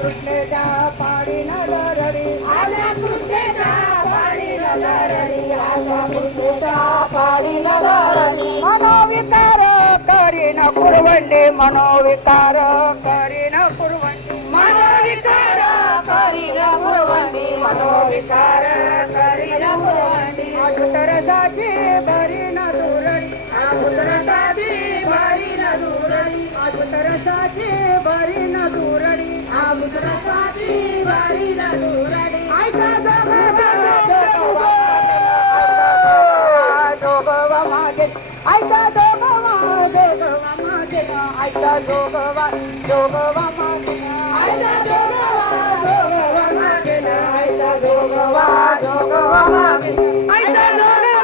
कृष्णेच्या पाडी नरडी आल्या कृष्णेच्या मनोविकार करीन कुरवंडी मनोविकार करीन कुरवंडी मनोविकार करीन कुरवंडी मनोविकार करीन कुरवंडी अजुतरसाची भरीन दुरडी अजुतरसाची भरीन दुरडी अजुतरसाची भरीन दुरडी अजुतरसाची भरीन दुरडी ऐका जोगवा मागे ऐका जोगवा मागे ऐका जोगवा मागे ऐका जोगवा मागे ऐका जोगवा मागे ऐका जोगवा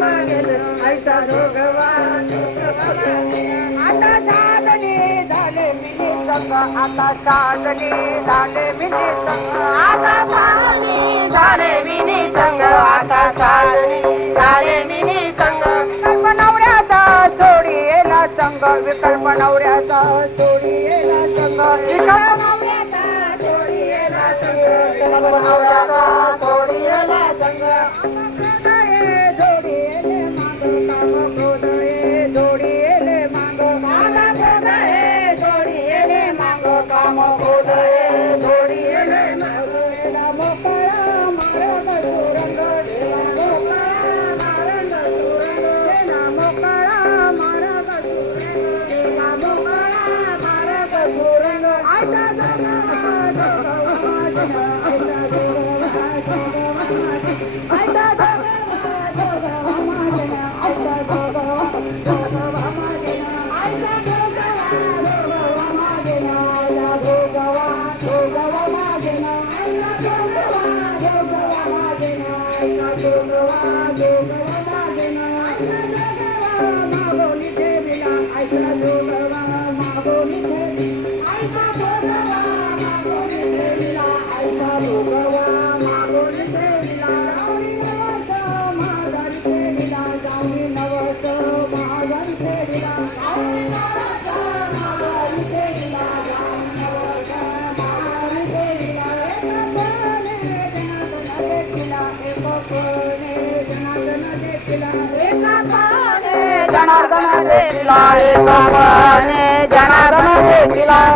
मागे ऐका जोगवा आता साधने झाले मिनी संग आता साधने झाले मिनी संग आता साधने झाले मिनी संग आता साधने झाले मिनी संग विकल्प नवऱ्याचा सोडी येला संग विकल्प नवऱ्याचा सोडी येला संग विकल्प नवऱ्याचा सोडी येला संग विकल्प नवऱ्याचा सोडी येला संग जोडी येले माग काम गोदळे जोडी येले माग माग गोदळे जोडी येले माग काम गोदळे जोडी येले माग मोकळा मार्ग सुरंग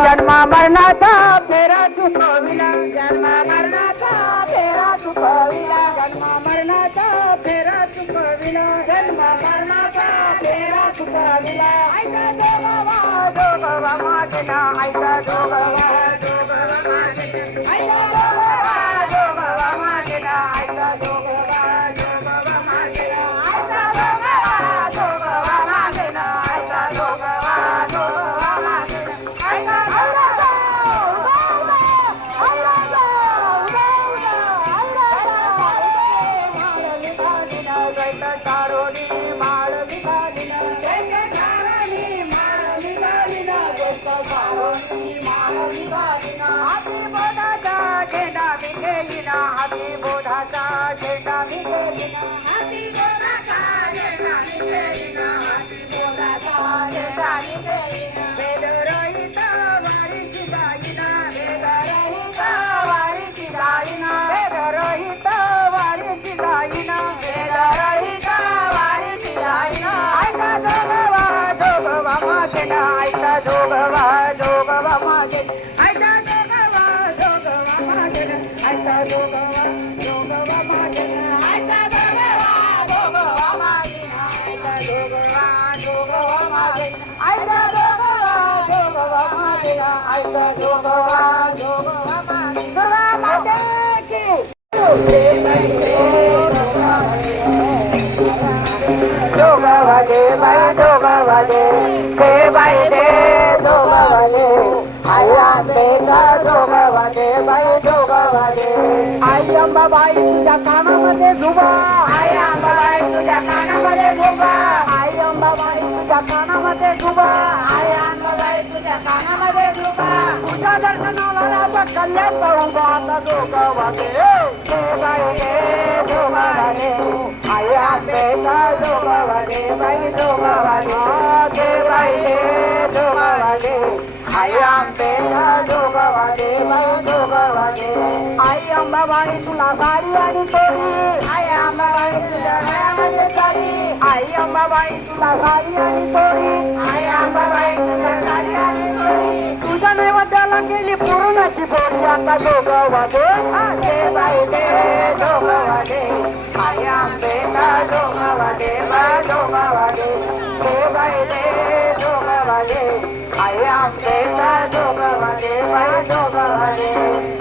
जन्मा मरणाचा फेरा चुकविला जन्मा मरणाचा फेरा चुकविला जन्मा मरणाचा फेरा चुकविला जन्मा मरणाचा फेरा चुकविला ऐका जोगवा मागेना ऐका जोगवा मागेना ऐका जोगवा मागेना ऐका जोगवा मागेना ऐका जोगवा मागेना ऐका जोगवा हाती बोधाचा झेंडा मी घेईना हाती बोधाचा झेंडा मी घेईना हाती बोधाचा झेंडा मी घेईना वेदरहित वारीची गाईना वेदरहित वारीची गाईना वेदरहित वारीची गाईना वेदरहित वारीची गाईना ऐका जोगवा मागेना ऐका जोगवा मागेना ऐका जोगवा मागेना ऐका जोगवा मागेना ऐका जोगवा मागेना ऐका जोगवा मागेना ऐका जोगवा मागेना ऐका जोगवा मागेना माते की जोगवाले बाई जोगवाले दे बाई दे जोगवाले आया बेटा जोगवाले बाई जोगवाले आई अंबाबाई तुझ्या कानामध्ये झुबा आई अंबाबाई तुझ्या कानामध्ये झुबा आई अंबाबाई तुझ्या कानामध्ये झुबा आई अंबाबाई तुझ्या कानामध्ये झुबा तुझ्या दर्शनाला राजा कल्याण करून आता जोगवाले दे बाई दे जोगवाले आया बेटा जोगवाले बाई जोगवाले दे बाई दे जोगवाले आई आंबेचा जोगवाले बाई जोगवाले आई अंबाबाई तुला साडी आणि तोडी आई अंबाबाई तुझ्या गळ्यामध्ये साडी आई अंबाबाई तुला साडी आणि तोडी आई अंबाबाई तुझ्या साडी आणि तोडी तुझ्या नैवेद्याला केली पुरणाची पोळी आता जोगवाले दे बाई दे जोगवाले आई आंबेचा जोगवाले बाई जोगवाले दे बाई दे जोगवाले आई आंबेचा जोगवाले बाई जोगवाले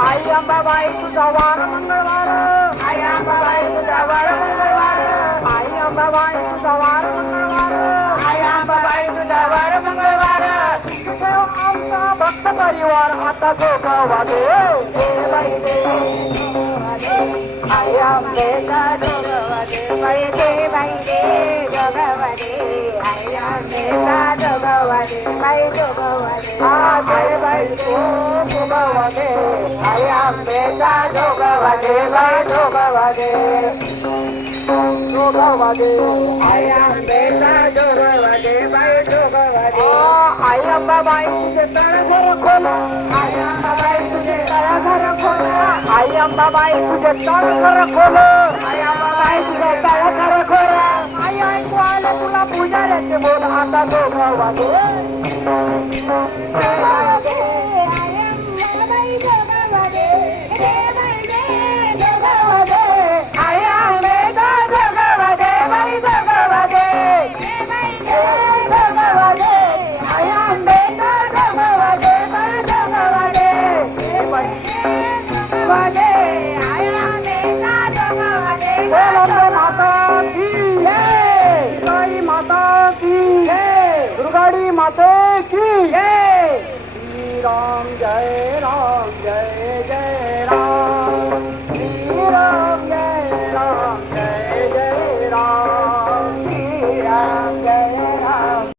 आई अंबाबाई तुझा वार मंगळवार आई अंबाबाई तुझा वार मंगळवार आई अंबाबाई तुझा वार मंगळवार आई अंबाबाई तुझा वार मंगळवार आमचा भक्त परिवार आता जोगवाले दे बाई दे आई आंबेचा जोगवाले बाई दे बाई दे जोगवाले आई आंबेचा जोगवाले बाई जोगवाले दे बाई दे जोगवाले आई आंबेचा जोगवाले बाई जोगवाले जोगवाले आई आंबेचा जोगवाले बाई जोगवाले आई अंबाबाई तुझे तळघर खोल आई अंबाबाई तुझे तळघर खोल आई अंबाबाई तुझे तळघर खोल आई अंबाबाई तुझे तळघर खोल आई ऐकू आले तुला पुजाऱ्याचे बोल आता जोगवाले जोगवाले आई अंबाबाई जोगवाले